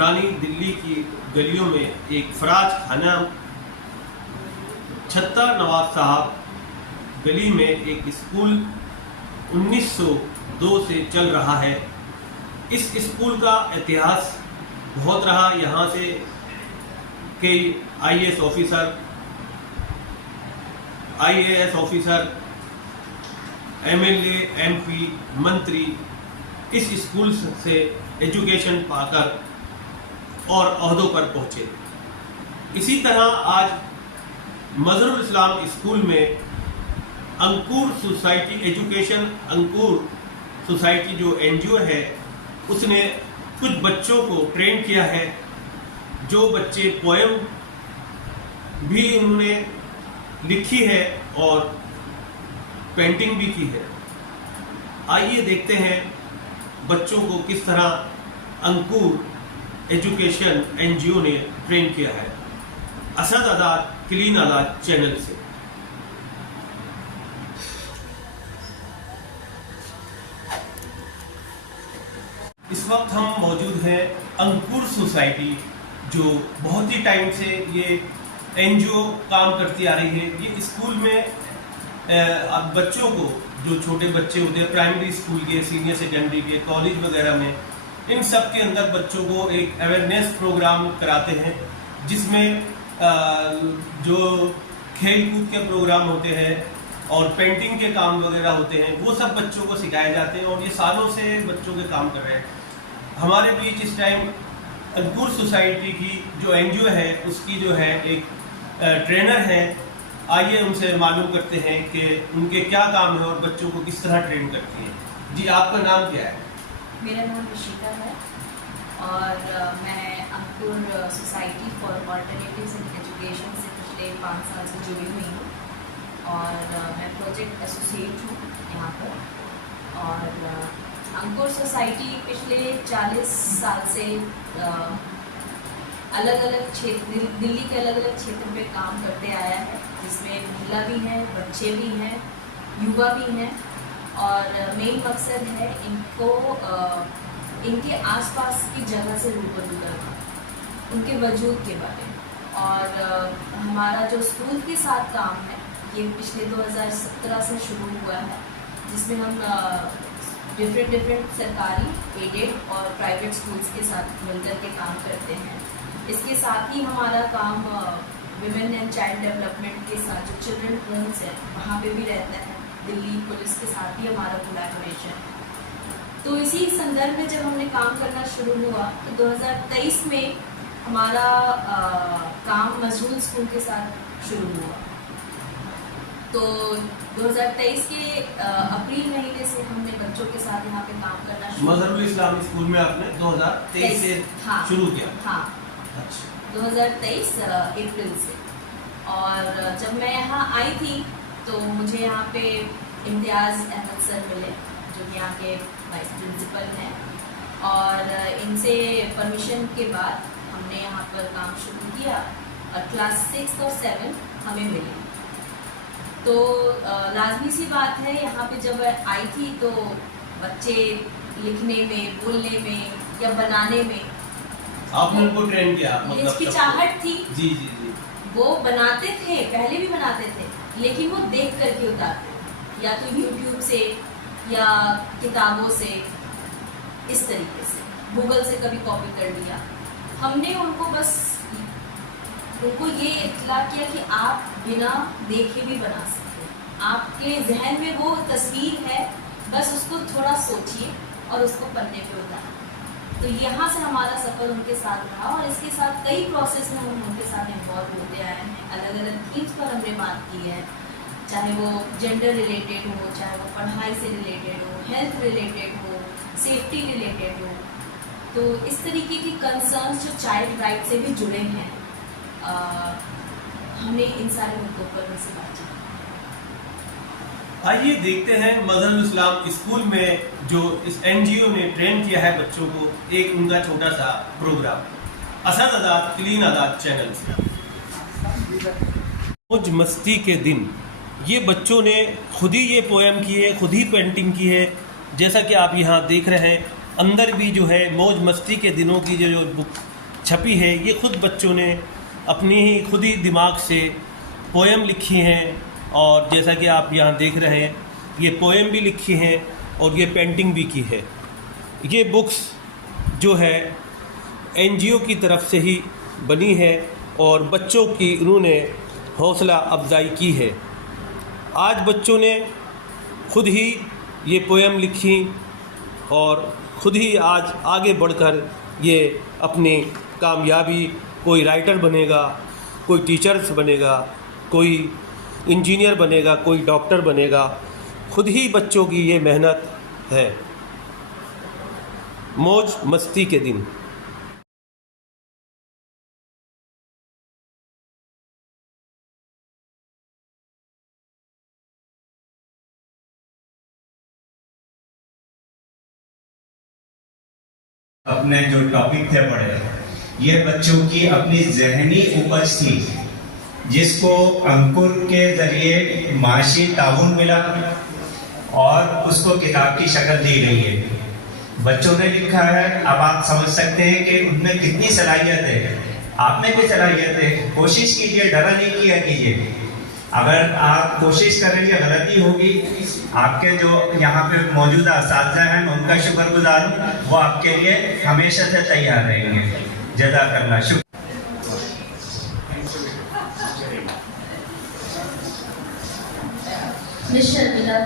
पुरानी दिल्ली की गलियों में एक फराज खाना छत्ता नवाब साहब गली में एक स्कूल 1902 से चल रहा है। इस स्कूल का इतिहास बहुत रहा। यहाँ से कई IAS officer, IAS officer, MLA, MP, मंत्री इस स्कूल से एजुकेशन पाकर और ओहदों पर पहुँचे। इसी तरह आज मजहरुल इस्लाम स्कूल में अंकुर सोसाइटी एजुकेशन, अंकुर सोसाइटी जो NGO है, उसने कुछ बच्चों को ट्रेन किया है। जो बच्चे पोएम भी उन्होंने लिखी है और पेंटिंग भी की है। आइए देखते हैं बच्चों को किस तरह अंकुर एजुकेशन NGO ने ट्रेन किया है। असद आजाद क्लीन आजाद चैनल से। इस वक्त हम मौजूद हैं अंकुर सोसाइटी, जो बहुत ही टाइम से ये NGO काम करती आ रही है। ये स्कूल में अब बच्चों को, जो छोटे बच्चे होते हैं प्राइमरी स्कूल के, सीनियर सेकेंडरी के, कॉलेज वगैरह में, इन सब के अंदर बच्चों को एक अवेयरनेस प्रोग्राम कराते हैं, जिसमें जो खेल कूद के प्रोग्राम होते हैं और पेंटिंग के काम वगैरह होते हैं, वो सब बच्चों को सिखाए जाते हैं और ये सालों से बच्चों के काम कर रहे हैं। हमारे बीच इस टाइम अंकुर सोसाइटी की जो NGO है, उसकी जो है एक ट्रेनर है। आइए उनसे मालूम करते हैं कि उनके क्या काम है और बच्चों को किस तरह ट्रेन करती है। जी, आपका नाम क्या है? मेरा नाम ऋषिका है और मैं Ankur society for alternatives in education से पिछले 5 साल से जुड़ी हुई हूँ और मैं प्रोजेक्ट एसोसिएट हूँ यहाँ पर। और अंकुर सोसाइटी पिछले 40 साल से अलग अलग क्षेत्र, दिल्ली के अलग अलग क्षेत्र में काम करते आया है, जिसमें महिला भी हैं, बच्चे भी हैं, युवा भी हैं। और मेन मकसद है इनको इनके आसपास की जगह से रूबरू करना, उनके वजूद के बारे में। और हमारा जो स्कूल के साथ काम है, ये पिछले 2017 से शुरू हुआ है, जिसमें हम डिफरेंट सरकारी, एडेड और प्राइवेट स्कूल्स के साथ मिलकर के काम करते हैं। इसके साथ ही हमारा काम विमेन एंड चाइल्ड डेवलपमेंट के साथ, जो चिल्ड्रन होम्स है, वहाँ पे भी रहता है। दिल्ली पुलिस के साथ भी हमारा कोलैबोरेशन है। तो इसी संदर्भ में जब हमने काम करना शुरू हुआ तो 2023 में हमारा काम मजहरुल स्कूल के साथ शुरू हुआ। तो 2023 के अप्रैल महीने से हमने बच्चों के साथ यहाँ पे काम करना शुरू। मजहरुल इस्लाम स्कूल में आपने 2023 से शुरू किया? हाँ, अच्छा। 2023 अप्रैल से। और जब मैं यहाँ आई थी तो मुझे यहाँ पे इम्तियाज़ अहमद सर मिले, जो कि यहाँ के वाइस प्रिंसिपल हैं। और इनसे परमिशन के बाद हमने यहाँ पर काम शुरू किया और क्लास 6 और 7 हमें मिले। तो लाजमी सी बात है, यहाँ पे जब आई थी तो बच्चे लिखने में, बोलने में या बनाने में आपने उनको ट्रेन किया? मतलब हिचकिचाहट थी। जी जी जी। वो बनाते थे, पहले भी बनाते थे, लेकिन वो देख करके उतारते, या तो YouTube से या किताबों से, इस तरीके से गूगल से कभी कॉपी कर लिया। हमने उनको बस उनको ये इत्तला किया कि आप बिना देखे भी बना सकते हैं। आपके जहन में वो तस्वीर है, बस उसको थोड़ा सोचिए और उसको पन्ने पे उतारिए। तो यहाँ से हमारा सफ़र उनके साथ रहा और इसके साथ कई प्रोसेस में हम उनके साथ इन्वॉल्व होते आए हैं। अलग अलग थीम्स पर हमने बात की है, चाहे वो जेंडर रिलेटेड हो, चाहे वो पढ़ाई से रिलेटेड हो, हेल्थ रिलेटेड हो, सेफ्टी रिलेटेड हो। तो इस तरीके की कंसर्न्स जो चाइल्ड राइट से भी जुड़े हैं, हमने इन सारे मुद्दों पर उनसे बातचीत। आइए देखते हैं मजहरुल इस्लाम स्कूल में जो इस NGO ने ट्रेन किया है बच्चों को, एक उनका छोटा सा प्रोग्राम। असद आजाद क्लीन आजाद चैनल से। मौज मस्ती के दिन, ये बच्चों ने खुद ही ये पोएम की है, खुद ही पेंटिंग की है। जैसा कि आप यहाँ देख रहे हैं, अंदर भी जो है मौज मस्ती के दिनों की जो बुक छपी है ये खुद बच्चों ने खुद ही दिमाग से पोएम लिखी हैं, और जैसा कि आप यहाँ देख रहे हैं ये पोएम भी लिखी हैं और ये पेंटिंग भी की है। ये बुक्स जो है एनजीओ की तरफ से ही बनी है और बच्चों की उन्होंने हौसला अफजाई की है। आज बच्चों ने खुद ही ये पोएम लिखी और खुद ही आज आगे बढ़कर ये अपनी कामयाबी, कोई राइटर बनेगा, कोई टीचर्स बनेगा, कोई इंजीनियर बनेगा, कोई डॉक्टर बनेगा। खुद ही बच्चों की ये मेहनत है। मौज मस्ती के दिन। अपने जो टॉपिक थे पढ़े, ये बच्चों की अपनी जहनी उपज थी जिसको अंकुर के जरिए माशी ताउन मिला और उसको किताब की शक्ल दी गई है। बच्चों ने लिखा है, अब आप समझ सकते हैं कि उनमें कितनी सलाहियत है। आप में भी सलाहियत है, कोशिश कीजिए, डरा नहीं किया कीजिए। अगर आप कोशिश करेंगे गलती होगी। आपके जो यहाँ पे मौजूदा असातिज़ा हैं मैं उनका शुक्रगुजार हूँ, वो आपके लिए हमेशा से तैयार रहेंगे। जज़ाकल्लाह। शुक्र। मिस शर्मिला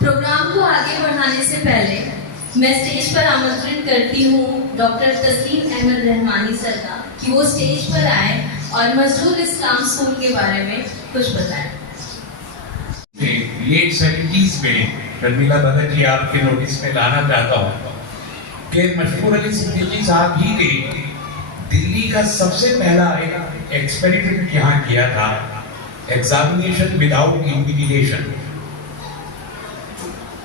प्रोग्राम को आगे बढ़ाने से पहले मैं स्टेज पर आमंत्रित करती हूँ डॉक्टर तस्लीम अहमद रहमानी सर का कि वो स्टेज पर आए और मजरूर इस्लाम स्कूल के बारे में कुछ बताएं। लेट 70s में शर्मिला भगत जी आपके नोटिस में लाना चाहता हूँ कि मशहूर अली सिद्दीकी साहब ही ने दिल्ली का सबसे पहला एक एक्सपेरिमेंट यहाँ किया था, एग्जामिनेशन विदाउट इन्विजिलेशन।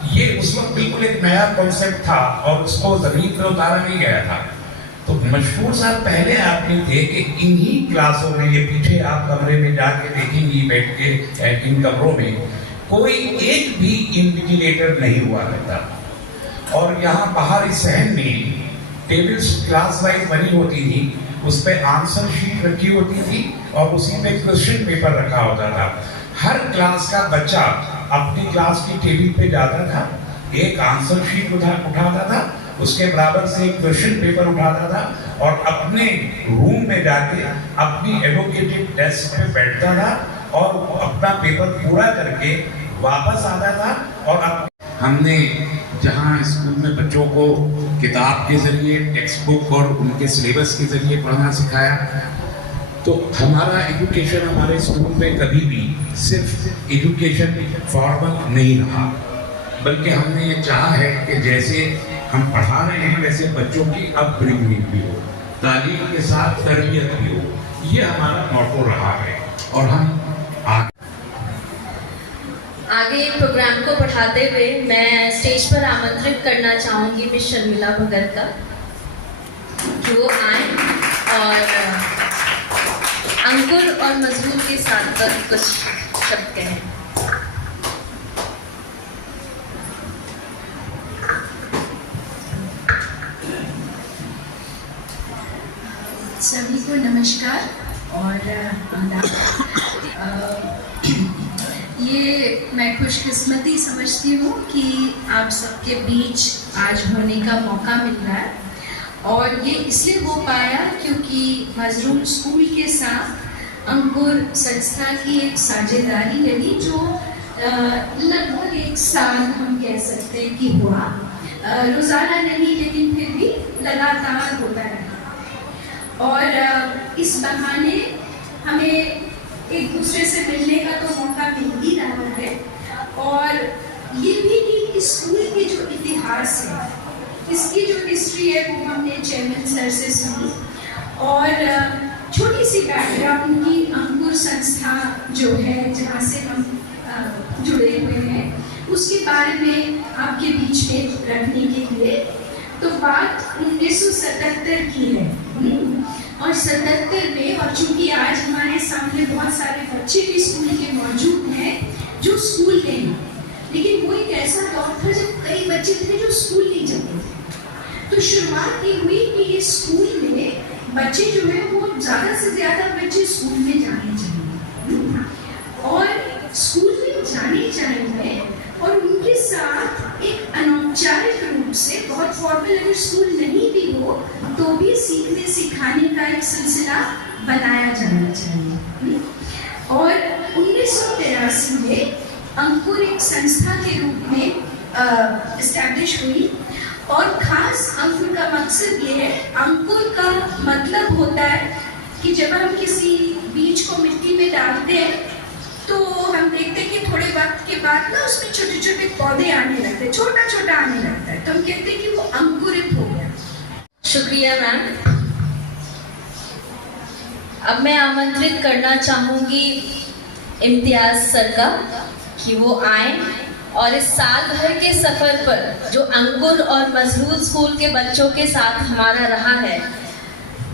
ये उस वक्त बिल्कुल एक नया कॉन्सेप्ट था और उसको जमीन पर उतारा नहीं गया था। तो मशहूर साहब पहले आपने थे कि इन्हीं क्लासों में, ये पीछे आप कमरे में जाके देखेंगी बैठ के, इन कमरों में कोई एक भी इन्विजिलेटर नहीं हुआ करता। और यहाँ बाहर इस सहन में टेबल्स क्लास वाइज बनी होती थी, उस पर आंसर शीट रखी होती थी और उसी पे क्वेश्चन पेपर रखा होता था। हर क्लास का बच्चा अपनी क्लास की टेबल पे जाता था, एक आंसर शीट उठाता था, उसके बराबर से एक क्वेश्चन पेपर उठाता था और अपने रूम में जाके अपनी एलोकेटेड डेस्क पे बैठता था और अपना पेपर पूरा करके वापस आता था। और हमने जहाँ स्कूल में बच्चों को किताब के जरिए, टेक्स्ट बुक और उनके सिलेबस के जरिए पढ़ना सिखाया, तो हमारा एजुकेशन हमारे स्कूल में कभी भी सिर्फ एजुकेशन फॉर्मल नहीं रहा, बल्कि हमने ये चाहा है कि जैसे हम पढ़ा रहे हैं वैसे बच्चों की अपब्रिंगिंग भी हो, तालीम के साथ तरबियत भी हो। ये हमारा मोटो रहा है और हम आगे प्रोग्राम को बढ़ाते हुए मैं स्टेज पर आमंत्रित करना चाहूँगी मिस शर्मिला भगत का कि वो आए और अंकुर और मजरूर के साथ कुछ शब्द कहें। सभी को नमस्कार और आदाब। ये मैं खुशकिस्मती समझती हूँ कि आप सबके बीच आज होने का मौका मिल रहा है, और ये इसलिए हो पाया क्योंकि मजरूर स्कूल के साथ अंकुर संस्था की एक साझेदारी रही जो लगभग 1 साल हम कह सकते हैं कि हुआ, रोज़ाना नहीं लेकिन फिर भी लगातार होता रहा। और इस बहाने हमें एक दूसरे से मिलने का तो मौका मिल ही रहा है, और ये भी कि स्कूल की जो इतिहास है, इसकी जो हिस्ट्री है वो हमने चेयरमैन सर से सुनी, और छोटी सी बैकग्राउंड की अंकुर संस्था जो है जहाँ से हम जुड़े हुए हैं उसके बारे में आपके बीच में रखने के लिए। तो बात 1977 की है और 77 में, और चूंकि आज हमारे सामने बहुत सारे बच्चे भी स्कूल के मौजूद हैं जो स्कूल गए हैं, लेकिन वो एक ऐसा दौर था जब कई बच्चे थे जो स्कूल नहीं जाते थे। तो शुरुआत ये हुई कि ये स्कूल में बच्चे जो है वो ज़्यादा से ज़्यादा बच्चे स्कूल में जाने चाहिए और स्कूल में जाने चाहिए और उनके साथ एक अनौपचारिक रूप से, बहुत फॉर्मल अगर स्कूल नहीं भी हो तो भी सीखने सिखाने का एक सिलसिला बनाया जाना चाहिए। और 1983 में अंकुर एक संस्था के रूप में एस्टैब्लिश हुई और खास अंकुर का मकसद ये है, अंकुर का मतलब होता है कि जब हम किसी बीज को मिट्टी में डालते हैं तो हम देखते हैं कि थोड़े वक्त के बाद ना उसमें छोटे छोटे पौधे आने लगते हैं, छोटा छोटा आने लगता है, तो हम कहते हैं कि वो अंकुरित हो गया। शुक्रिया मैम। अब मैं आमंत्रित करना चाहूंगी इम्तियाज सर का कि वो आए और इस साल भर के सफर पर जो अंकुर और मजरूर स्कूल के बच्चों के साथ हमारा रहा है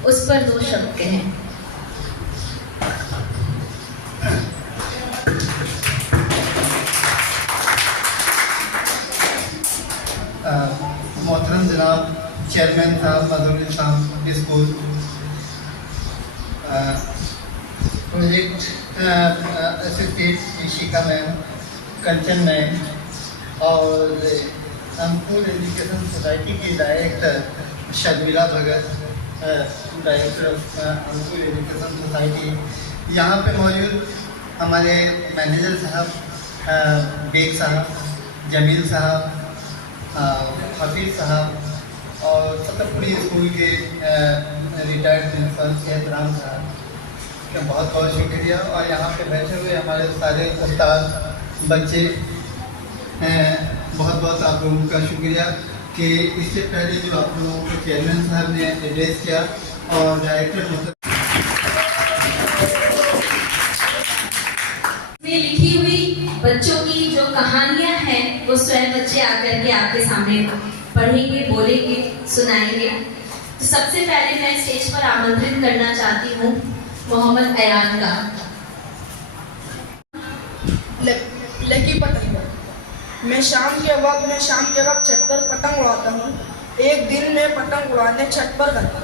उस पर 2 शब्द कहें। मोहतरम जनाब चेयरमैन साहब Majrur Islam school, project associate Ishika ma'am, Kanchan ma'am और अंकुर एजुकेशन सोसाइटी की director Sharmila Bhagat, director of Ankur education society, यहाँ पे मौजूद हमारे मैनेजर साहब बेग साहब, जमील साहब, हफीज़ साहब और सतरपुरी स्कूल के रिटायर्ड प्रिंसिपल एहतराम साहब का बहुत बहुत शुक्रिया। और यहाँ पे बैठे हुए हमारे सारे उस्ताद, बच्चे, बहुत बहुत आप लोगों का शुक्रिया कि इससे पहले जो आप लोगों को चेयरमैन साहब ने एड्रेस किया और डायरेक्टर में लिखी हुई बच्चों की जो कहानियां हैं वो स्वयं बच्चे आकर के आपके सामने पढ़ेंगे, बोलेंगे, सुनाएंगे। तो सबसे पहले मैं स्टेज पर आमंत्रित करना चाहती हूँ मोहम्मद अयान का। लकी पतंग। मैं शाम के वक्त छत पर पतंग उड़ाता हूँ। एक दिन मैं पतंग उड़ाने छत पर गया।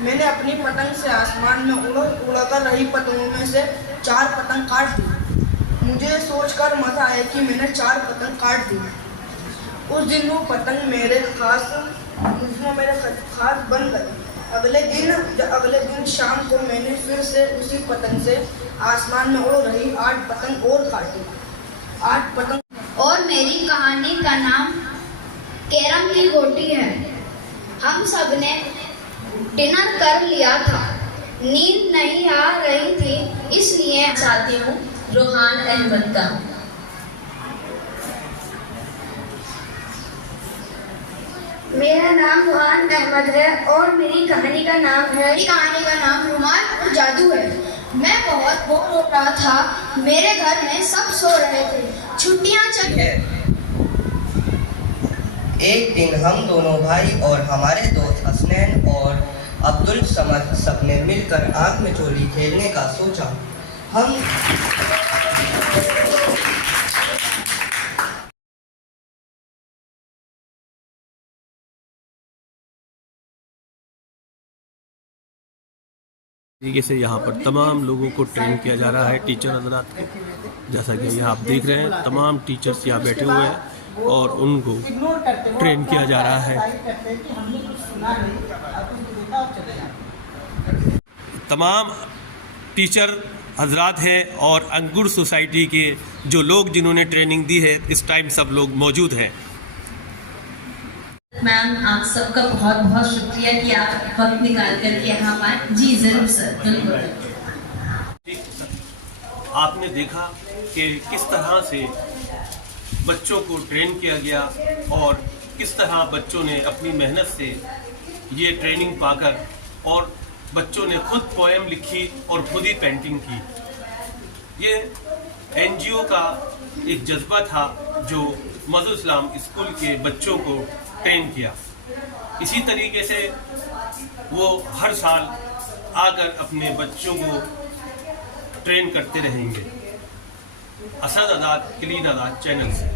मैंने अपनी पतंग से आसमान में उड़ाकर रही पतंगों में से 4 पतंग काट दी। मुझे सोचकर मजा आया कि मैंने 4 पतंग काट दी। उस दिन वो पतंग मेरे खास बन गई। अगले दिन शाम को मैंने फिर से उसी पतंग से आसमान में उड़ रही 8 पतंग और काटी। 8 पतंग। और मेरी कहानी का नाम कैरम की गोटी है। हम सब ने डिनर कर लिया था, नींद नहीं आ रही थी, इसलिए चाहती हूँ रोहान अहमद का। मेरा नाम रोहान अहमद है और मेरी कहानी का नाम रुमाल और जादू है। मैं बहुत बोर हो रहा था, मेरे घर में सब सो रहे थे, छुट्टियां चल रही। एक दिन हम दोनों भाई और हमारे दोस्त हसनैन और अब्दुल समद सबने मिलकर आग में चोली खेलने का सोचा। हम तरीके से यहाँ पर तमाम लोगों को ट्रेन किया जा रहा है, टीचर हजरात को। जैसा कि यहाँ आप देख रहे हैं तमाम टीचर्स यहाँ बैठे हुए हैं और उनको ट्रेन किया जा रहा है। तमाम टीचर हजरात हैं और अंकुर सोसाइटी के जो लोग जिन्होंने ट्रेनिंग दी है इस टाइम सब लोग मौजूद हैं। मैम आप सबका बहुत बहुत शुक्रिया कि आप वक्त निकाल करके यहाँ आए। जी जरूर सर, बिल्कुल। आपने देखा कि किस तरह से बच्चों को ट्रेन किया गया और किस तरह बच्चों ने अपनी मेहनत से ये ट्रेनिंग पाकर और बच्चों ने खुद पोएम लिखी और खुद ही पेंटिंग की। ये एनजीओ का एक जज्बा था जो मजहर इस्लाम स्कूल के बच्चों को ट्रेन किया। इसी तरीके से वो हर साल आकर अपने बच्चों को ट्रेन करते रहेंगे। असद आज़ाद क्लीन आज़ाद चैनल से।